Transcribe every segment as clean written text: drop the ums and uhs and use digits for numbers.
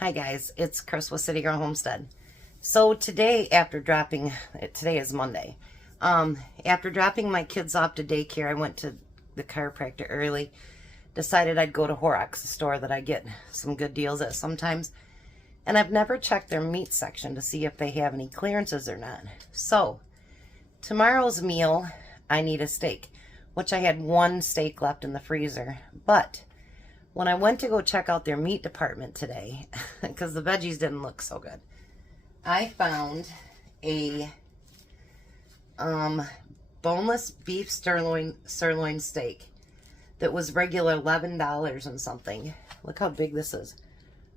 Hi guys, it's Chris with City Girl Homestead. So today is Monday. After dropping my kids off to daycare, I went to the chiropractor early. Decided I'd go to Horrocks, a store that I get some good deals at sometimes. And I've never checked their meat section to see if they have any clearances or not. So, tomorrow's meal, I need a steak, which I had one steak left in the freezer. But when I went to go check out their meat department today, because the veggies didn't look so good, I found a boneless beef sirloin steak that was regular $11 and something. Look how big this is.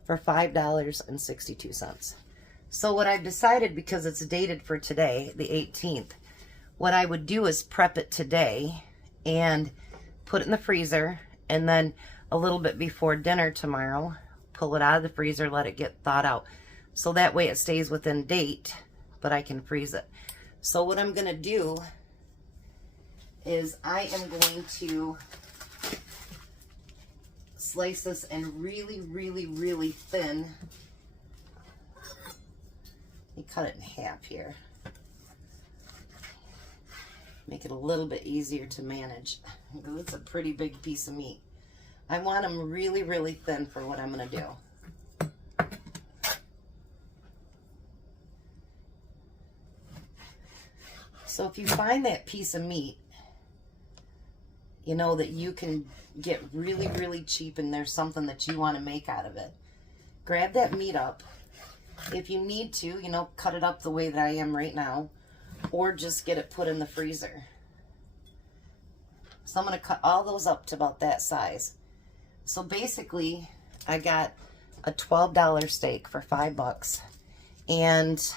For $5.62. So what I've decided, because it's dated for today, the 18th, what I would do is prep it today and put it in the freezer, and then a little bit before dinner tomorrow, pull it out of the freezer, let it get thawed out. So that way it stays within date, but I can freeze it. So what I'm going to do is I am going to slice this in really, really, really thin. Let me cut it in half here. Make it a little bit easier to manage, because it's a pretty big piece of meat. I want them really, really thin for what I'm going to do. So if you find that piece of meat, you know, that you can get really, really cheap, and there's something that you want to make out of it, grab that meat up. If you need to, you know, cut it up the way that I am right now, or just get it put in the freezer. So I'm going to cut all those up to about that size. So basically, I got a $12 steak for $5, and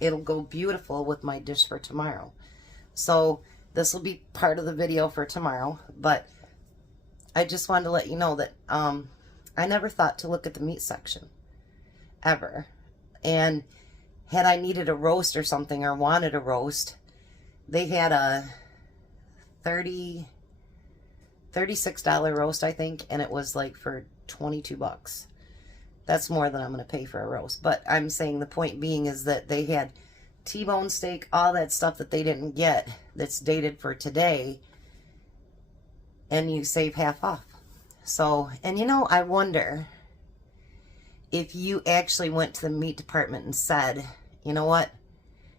it'll go beautiful with my dish for tomorrow. So this will be part of the video for tomorrow, but I just wanted to let you know that I never thought to look at the meat section, ever. And had I needed a roast or something, or wanted a roast, they had a $36 roast, I think, and it was like for $22. That's more than I'm going to pay for a roast. But I'm saying the point being is that they had T-bone steak, all that stuff that they didn't get that's dated for today, and you save half off. So, and you know, I wonder if you actually went to the meat department and said, you know what,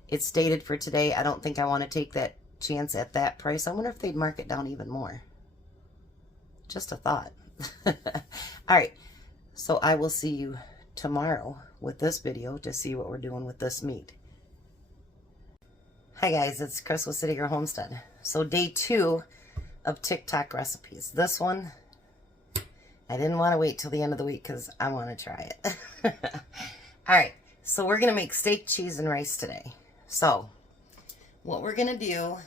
it's dated for today, I don't think I want to take that chance at that price. I wonder if they'd mark it down even more. Just a thought. All right, so I will see you tomorrow with this video to see what we're doing with this meat. Hi guys, it's Chris with City Girl Homestead. So day 2 of TikTok recipes. This one, I didn't want to wait till the end of the week because I want to try it. All right, so we're going to make steak, cheese, and rice today. So what we're going to do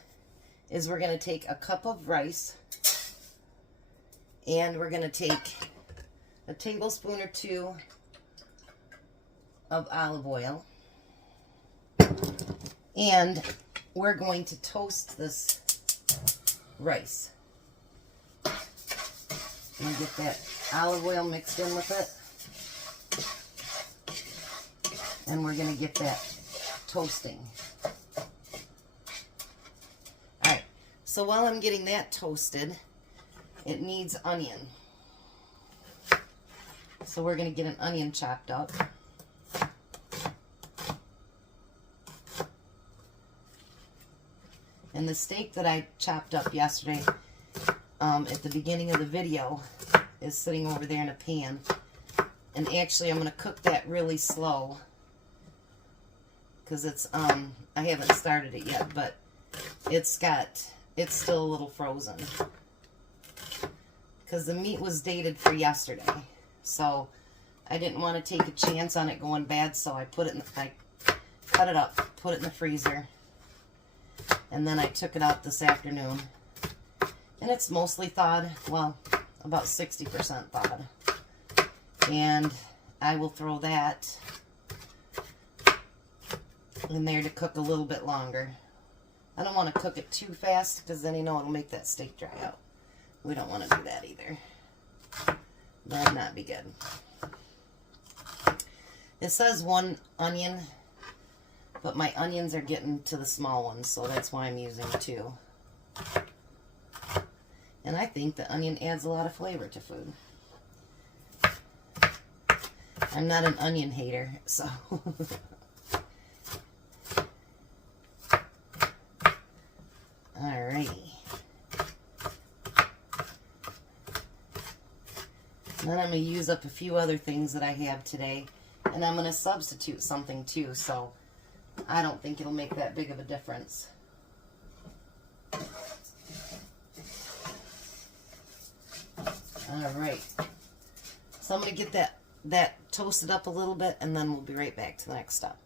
is we're going to take a cup of rice, and we're going to take a tablespoon or 2 of olive oil, and we're going to toast this rice. And get that olive oil mixed in with it. And we're going to get that toasting. Alright, so while I'm getting that toasted, it needs onion. So we're going to get an onion chopped up. And the steak that I chopped up yesterday at the beginning of the video is sitting over there in a pan. And actually I'm going to cook that really slow, because it's I haven't started it yet, but it's still a little frozen, because the meat was dated for yesterday. So I didn't want to take a chance on it going bad, so I cut it up, put it in the freezer, and then I took it out this afternoon. And it's mostly thawed, well, about 60% thawed. And I will throw that in there to cook a little bit longer. I don't want to cook it too fast, because then you know it'll make that steak dry out. We don't want to do that either. That'd not be good. It says 1 onion, but my onions are getting to the small ones, so that's why I'm using 2. And I think the onion adds a lot of flavor to food. I'm not an onion hater, so. Alrighty. And then I'm going to use up a few other things that I have today. And I'm going to substitute something too, so I don't think it'll make that big of a difference. Alright. So I'm going to get that toasted up a little bit, and then we'll be right back to the next step.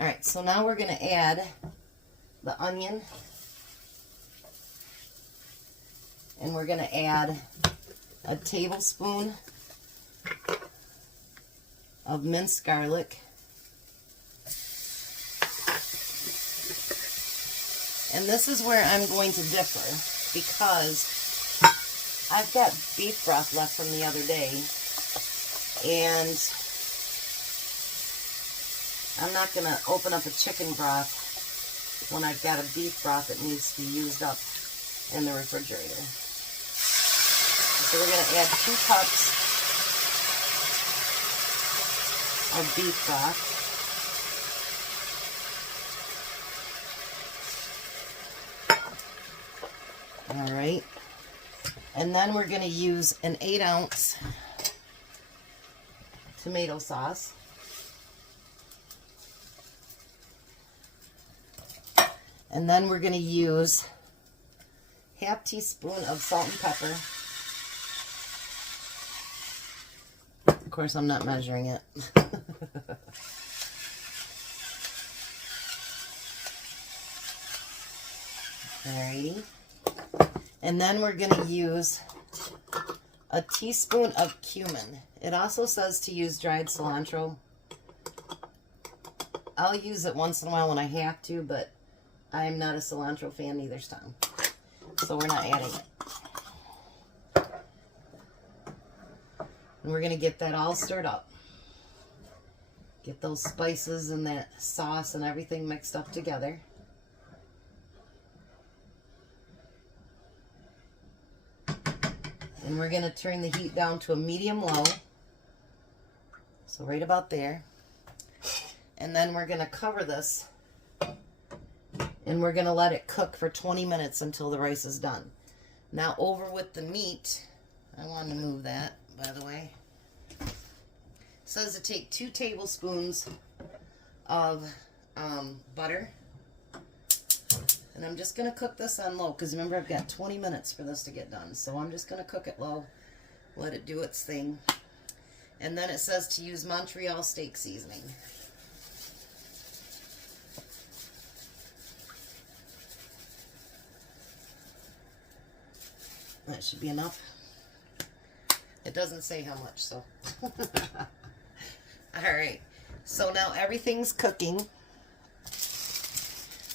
Alright, so now we're going to add the onion. And we're going to add a tablespoon of minced garlic. And this is where I'm going to differ, because I've got beef broth left from the other day, and I'm not going to open up a chicken broth when I've got a beef broth that needs to be used up in the refrigerator. So we're going to add 2 cups of beef broth. All right. And then we're going to use an 8-ounce tomato sauce. And then we're going to use half teaspoon of salt and pepper. Of course, I'm not measuring it. Alrighty. And then we're going to use a teaspoon of cumin. It also says to use dried cilantro. I'll use it once in a while when I have to, but I'm not a cilantro fan either time. So we're not adding it. And we're going to get that all stirred up. Get those spices and that sauce and everything mixed up together. And we're going to turn the heat down to a medium-low. So right about there. And then we're going to cover this. And we're going to let it cook for 20 minutes until the rice is done. Now over with the meat. I wanted to move that, by the way. It says to take 2 tablespoons of butter. And I'm just going to cook this on low, because remember I've got 20 minutes for this to get done. So I'm just going to cook it low, let it do its thing. And then it says to use Montreal steak seasoning. That should be enough. It doesn't say how much, so. Alright, so now everything's cooking.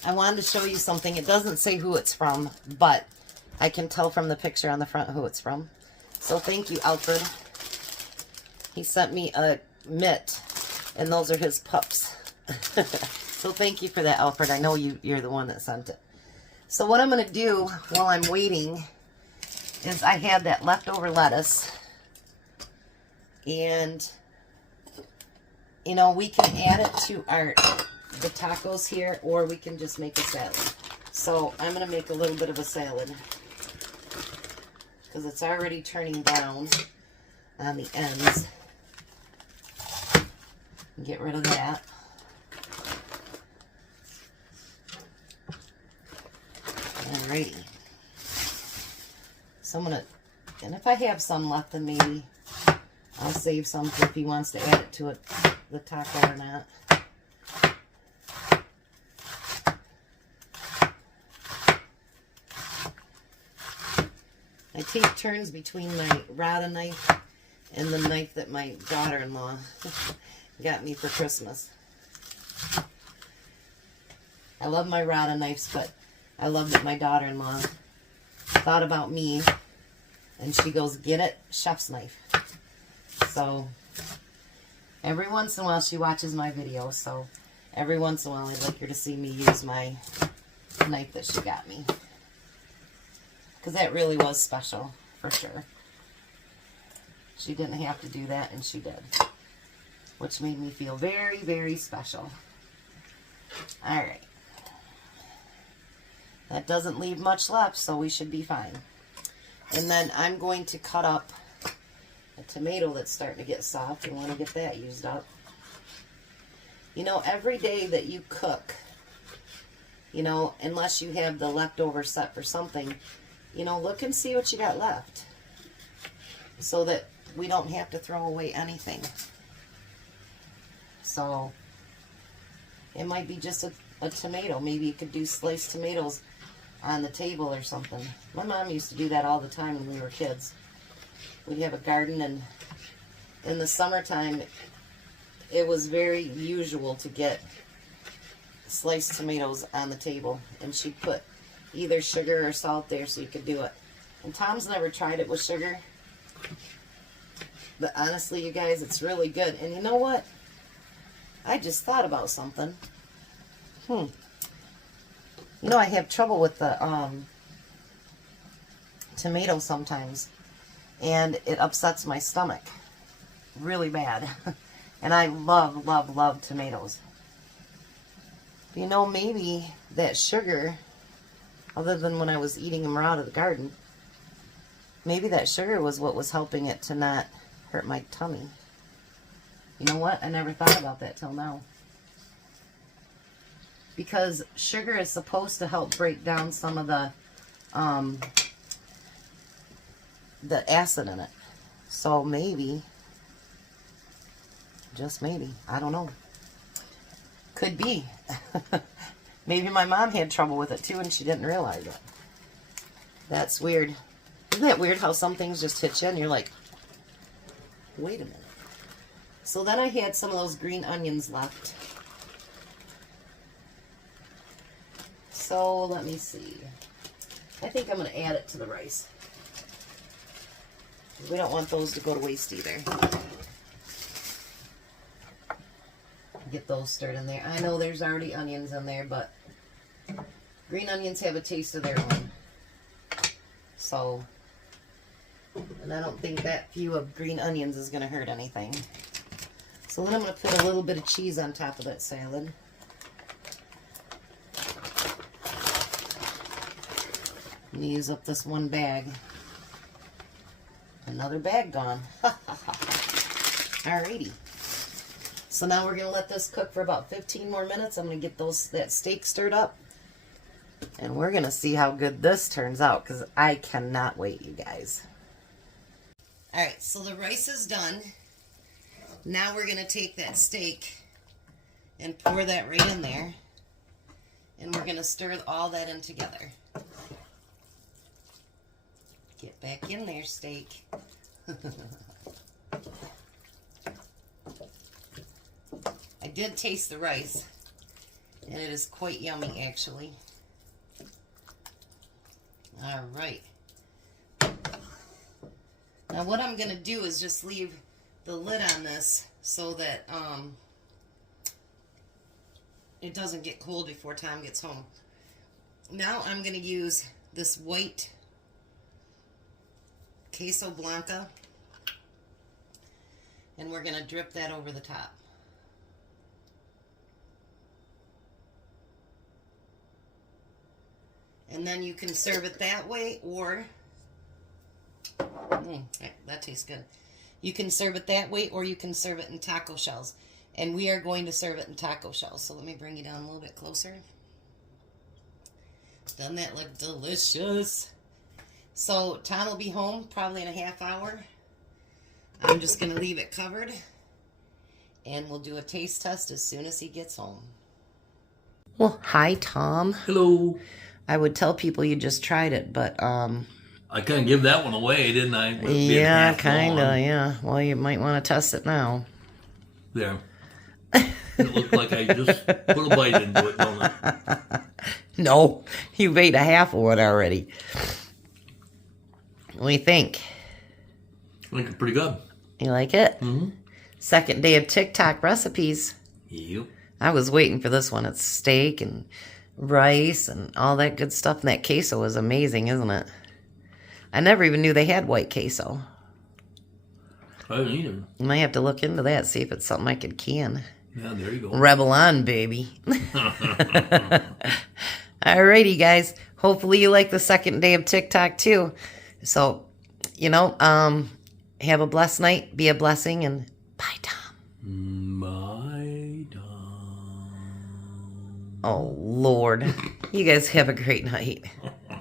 I wanted to show you something. It doesn't say who it's from, but I can tell from the picture on the front who it's from. So thank you, Alfred. He sent me a mitt, and those are his pups. So thank you for that, Alfred. I know you're the one that sent it. So what I'm going to do while I'm waiting is I had that leftover lettuce, and you know, we can add it to the tacos here, or we can just make a salad. So I'm going to make a little bit of a salad because it's already turning brown on the ends. Get rid of that. Alrighty. So I'm going to, and if I have some left, then maybe I'll save some if he wants to add it to the taco or not. I take turns between my Rada knife and the knife that my daughter-in-law got me for Christmas. I love my Rada knives, but I love that my daughter-in-law thought about me, and she goes, get it, chef's knife. So Every once in a while she watches my videos, so every once in a while I'd like her to see me use my knife that she got me. Because that really was special, for sure. She didn't have to do that, and she did. Which made me feel very, very special. Alright. That doesn't leave much left, so we should be fine. And then I'm going to cut up a tomato that's starting to get soft. You want to get that used up. You know, every day that you cook, you know, unless you have the leftover set for something, you know, look and see what you got left. So that we don't have to throw away anything. So, it might be just a tomato. Maybe you could do sliced tomatoes on the table or something. My mom used to do that all the time when we were kids. We'd have a garden, and in the summertime, it was very usual to get sliced tomatoes on the table, and she'd put either sugar or salt there so you could do it. And Tom's never tried it with sugar, but honestly, you guys, it's really good. And you know what? I just thought about something. You know, I have trouble with the tomato sometimes, and it upsets my stomach really bad. And I love, love, love tomatoes. You know, maybe that sugar, other than when I was eating them raw out of the garden, maybe that sugar was what was helping it to not hurt my tummy. You know what? I never thought about that till now. Because sugar is supposed to help break down some of the acid in it. So maybe, just maybe, I don't know. Could be. Maybe my mom had trouble with it too and she didn't realize it. That's weird. Isn't that weird how some things just hit you and you're like, wait a minute. So then I had some of those green onions left. So let me see. I think I'm going to add it to the rice. We don't want those to go to waste either. Get those stirred in there. I know there's already onions in there, but green onions have a taste of their own. So, and I don't think that few of green onions is going to hurt anything. So then I'm going to put a little bit of cheese on top of that salad. I'm going to use up this one bag. Another bag gone. Alrighty. So now we're going to let this cook for about 15 more minutes. I'm going to get that steak stirred up. And we're going to see how good this turns out, because I cannot wait, you guys. Alright, so the rice is done. Now we're going to take that steak and pour that right in there. And we're going to stir all that in together. Get back in there, steak. I did taste the rice, and it is quite yummy, actually. Alright. Now what I'm going to do is just leave the lid on this so that it doesn't get cold before Tom gets home. Now I'm going to use this white Queso Blanca, and we're going to drip that over the top. And then you can serve it that way, or that tastes good. You can serve it that way, or you can serve it in taco shells. And we are going to serve it in taco shells. So let me bring you down a little bit closer. Doesn't that look delicious? So Tom will be home probably in a half hour. I'm just going to leave it covered, and we'll do a taste test as soon as he gets home. Well, hi, Tom. Hello. I would tell people you just tried it, but I kind of give that one away, didn't I? Yeah, kind of, yeah. Well, you might want to test it now. There. It looked like I just put a bite into it, don't it? No, you've ate a half of it already. What do you think? I think it's pretty good. You like it? Mm-hmm. Second day of TikTok recipes. Yep. I was waiting for this one. It's steak and rice and all that good stuff. And that queso is amazing, isn't it? I never even knew they had white queso. I didn't either. I might have to look into that, see if it's something I could can. Yeah, there you go. Rebel on, baby. Alrighty, guys. Hopefully you like the second day of TikTok, too. So, have a blessed night. Be a blessing. And bye, Tom. Bye, Tom. Oh, Lord. You guys have a great night.